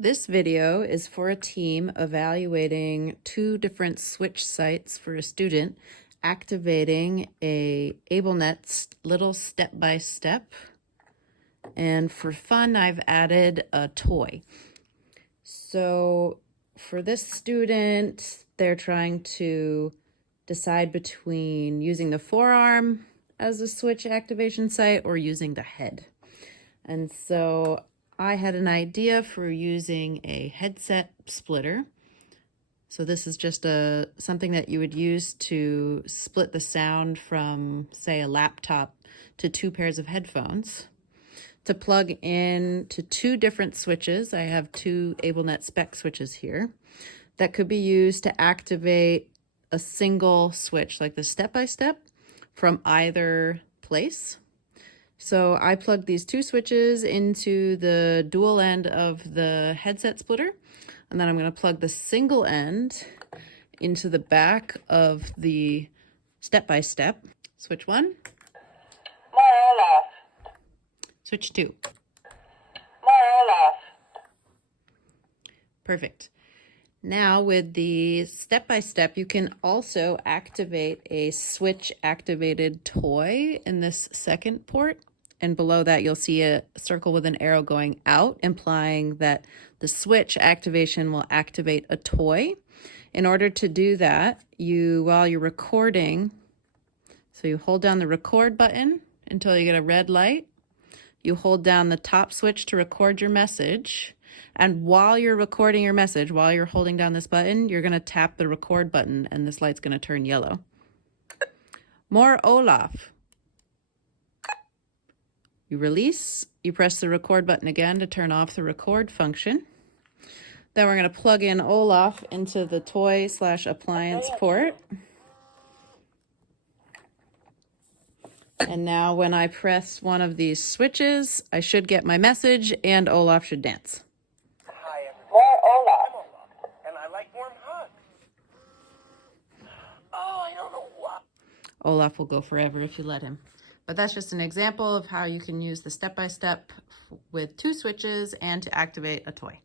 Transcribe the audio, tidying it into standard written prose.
This video is for a team evaluating two different switch sites for a student activating a Ablenet Little Step-by-step. And for fun, I've added a toy. So for this student, they're trying to decide between using the forearm as a switch activation site or using the head. And so I had an idea for using a headset splitter. So this is just something that you would use to split the sound from, say, a laptop to two pairs of headphones. To plug in to two different switches, I have two Ablenet spec switches here that could be used to activate a single switch, like the step-by-step, from either place. So I plugged these two switches into the dual end of the headset splitter, and then I'm going to plug the single end into the back of the step-by-step. Switch 1. More Olaf. Switch 2. More Olaf. Perfect. Now with the step-by-step, you can also activate a switch activated toy in this second port. And below that, you'll see a circle with an arrow going out, implying that the switch activation will activate a toy. In order to do that, while you're recording, so you hold down the record button until you get a red light. You hold down the top switch to record your message. And while you're recording your message, while you're holding down this button, you're going to tap the record button and this light's going to turn yellow. More Olaf. You release, you press the record button again to turn off the record function. Then we're going to plug in Olaf into the toy/appliance port. And now when I press one of these switches, I should get my message and Olaf should dance. Hi, everyone. More Olaf. And I like warm hugs. Oh, I don't know what. Olaf will go forever if you let him. But that's just an example of how you can use the step-by-step with two switches and to activate a toy.